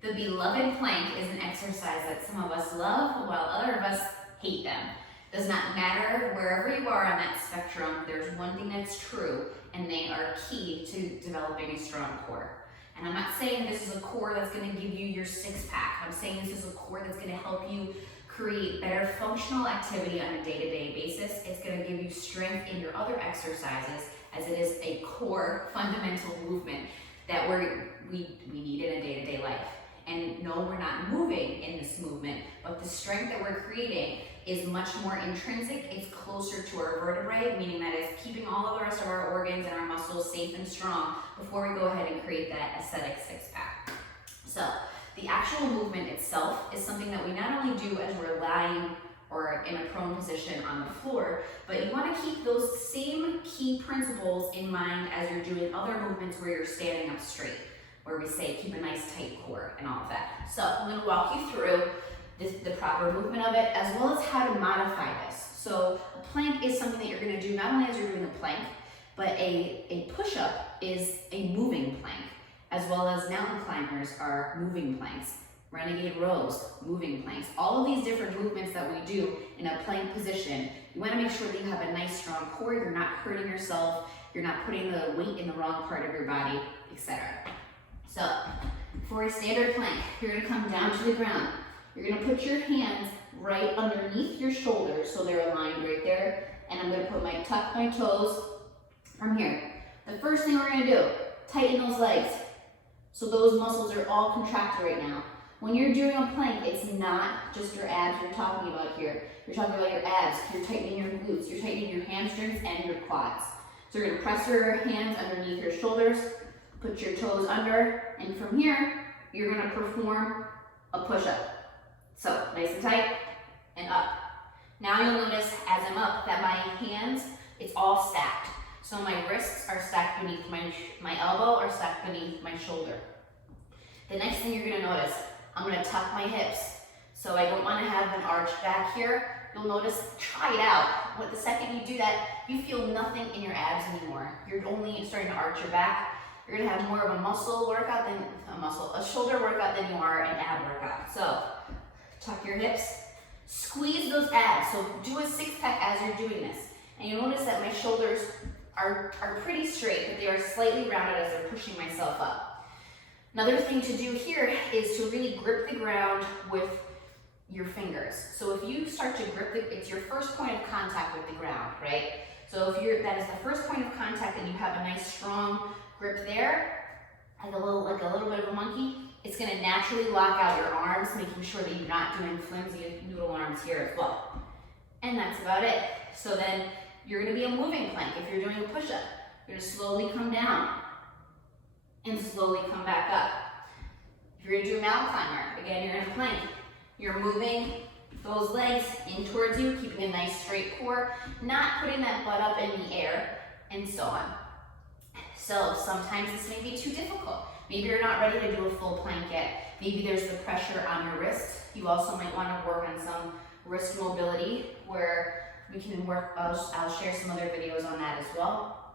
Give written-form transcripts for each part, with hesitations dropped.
The beloved plank is an exercise that some of us love while other of us hate them. Does not matter wherever you are on that spectrum, there's one thing that's true, and they are key to developing a strong core. And I'm not saying this is a core that's going to give you your six-pack. I'm saying this is a core that's going to help you create better functional activity on a day-to-day basis. It's going to give you strength in your other exercises, as it is a core fundamental movement that we need in a day-to-day life. And no, we're not moving in this movement, but the strength that we're creating is much more intrinsic. It's closer to our vertebrae, meaning that it's keeping all of the rest of our organs and our muscles safe and strong before we go ahead and create that aesthetic six-pack. So the actual movement itself is something that we not only do as we're lying or in a prone position on the floor, but you want to keep those same key principles in mind as you're doing other movements where you're standing up straight, where we say keep a nice tight core and all of that. So I'm going to walk you through the proper movement of it, as well as how to modify this. So a plank is something that you're going to do not only as you're doing a plank, but a push-up is a moving plank, as well as mountain climbers are moving planks. Renegade rows, moving planks. All of these different movements that we do in a plank position, you want to make sure that you have a nice strong core, you're not hurting yourself, you're not putting the weight in the wrong part of your body, etc. So for a standard plank, you're going to come down to the ground. You're going to put your hands right underneath your shoulders, so they're aligned right there, and I'm going to tuck my toes from here. The first thing we're going to do, tighten those legs. So those muscles are all contracted right now. When you're doing a plank, it's not just your abs you're talking about here. You're talking about your abs, you're tightening your glutes, you're tightening your hamstrings and your quads. So you're going to press your hands underneath your shoulders, put your toes under, and from here, you're going to perform a push-up. So nice and tight and up. Now you'll notice as I'm up that my hands, it's all stacked. So my wrists are stacked beneath my elbow, are stacked beneath my shoulder. The next thing you're going to notice, I'm going to tuck my hips. So I don't want to have an arch back here. You'll notice, try it out. But the second you do that, you feel nothing in your abs anymore. You're only starting to arch your back. You're going to have more of a muscle workout than a shoulder workout than you are an ab workout. So tuck your hips, squeeze those abs. So do a six-pack as you're doing this. And you'll notice that my shoulders are pretty straight, but they are slightly rounded as they're pushing myself up. Another thing to do here is to really grip the ground with your fingers. So if you start to grip it's your first point of contact with the ground, right? So if that is the first point of contact and you have a nice strong grip there, like a little bit of a monkey, it's going to naturally lock out your arms, making sure that you're not doing flimsy noodle arms here as well. And that's about it. So then you're going to be a moving plank if you're doing a push-up. You're going to slowly come down and slowly come back up. If you're going to do a mountain climber, again, you're in a plank. You're moving those legs in towards you, keeping a nice straight core, not putting that butt up in the air, and so on. So sometimes this may be too difficult. Maybe you're not ready to do a full plank yet. Maybe there's the pressure on your wrist. You also might want to work on some wrist mobility where we can work, I'll share some other videos on that as well.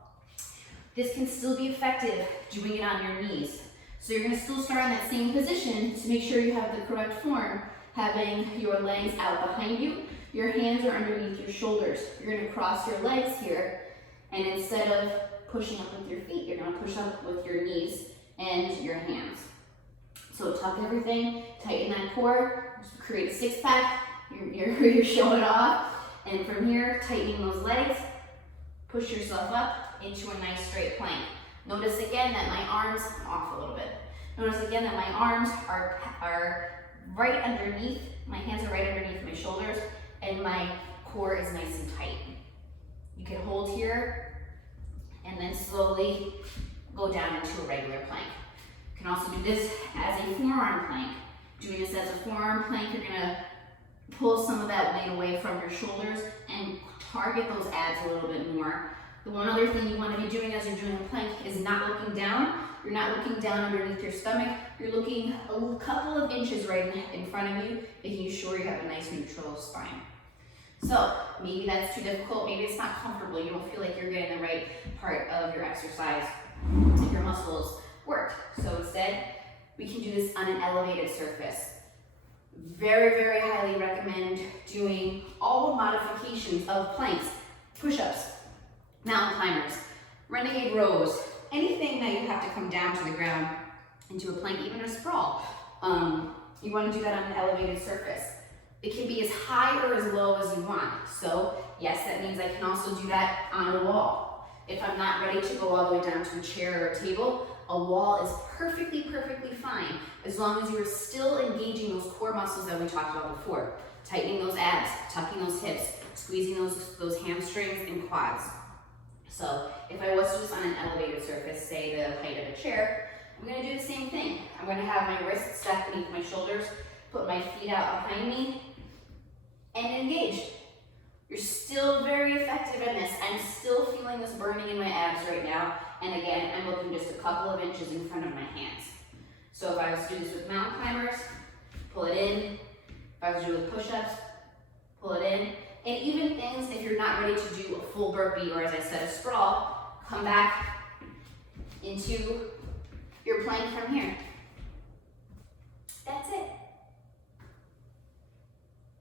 This can still be effective doing it on your knees. So you're going to still start in that same position to make sure you have the correct form, having your legs out behind you, your hands are underneath your shoulders. You're going to cross your legs here, and instead of pushing up with your feet, you're going to push up with your knees and your hands. So tuck everything, tighten that core, create a six-pack, you're showing off, and from here, tightening those legs, push yourself up into a nice straight plank. Notice again that my arms, I'm off a little bit. Notice again that my arms are right underneath, my hands are right underneath my shoulders, and my core is nice and tight. You can hold here, and then slowly go down into a regular plank. You can also do this as a forearm plank. Doing this as a forearm plank, you're gonna pull some of that weight away from your shoulders and target those abs a little bit more. The one other thing you want to be doing as you're doing a plank is not looking down. You're not looking down underneath your stomach. You're looking a couple of inches right in front of you, making sure you have a nice neutral spine. So maybe that's too difficult. Maybe it's not comfortable. You don't feel like you're getting the right part of your exercise, your muscles work. So instead, we can do this on an elevated surface. Very, very highly recommend doing all modifications of planks, push-ups, mountain climbers, renegade rows, anything that you have to come down to the ground into a plank, even a sprawl. You want to do that on an elevated surface. It can be as high or as low as you want. So yes, that means I can also do that on a wall. If I'm not ready to go all the way down to a chair or a table, a wall is perfectly fine, as long as you're still engaging those core muscles that we talked about before. Tightening those abs, tucking those hips, squeezing those hamstrings and quads. So if I was to do this on an elevated surface, say the height of a chair, I'm gonna do the same thing. I'm gonna have my wrists stacked beneath my shoulders, put my feet out behind me, and engage. You're still very effective in this. I'm still feeling this burning in my abs right now. And again, I'm looking just a couple of inches in front of my hands. So if I was to do this with mountain climbers, pull it in. If I was to do it with push-ups, pull it in. And even things, if you're not ready to do a full burpee, or as I said, a sprawl, come back into your plank from here.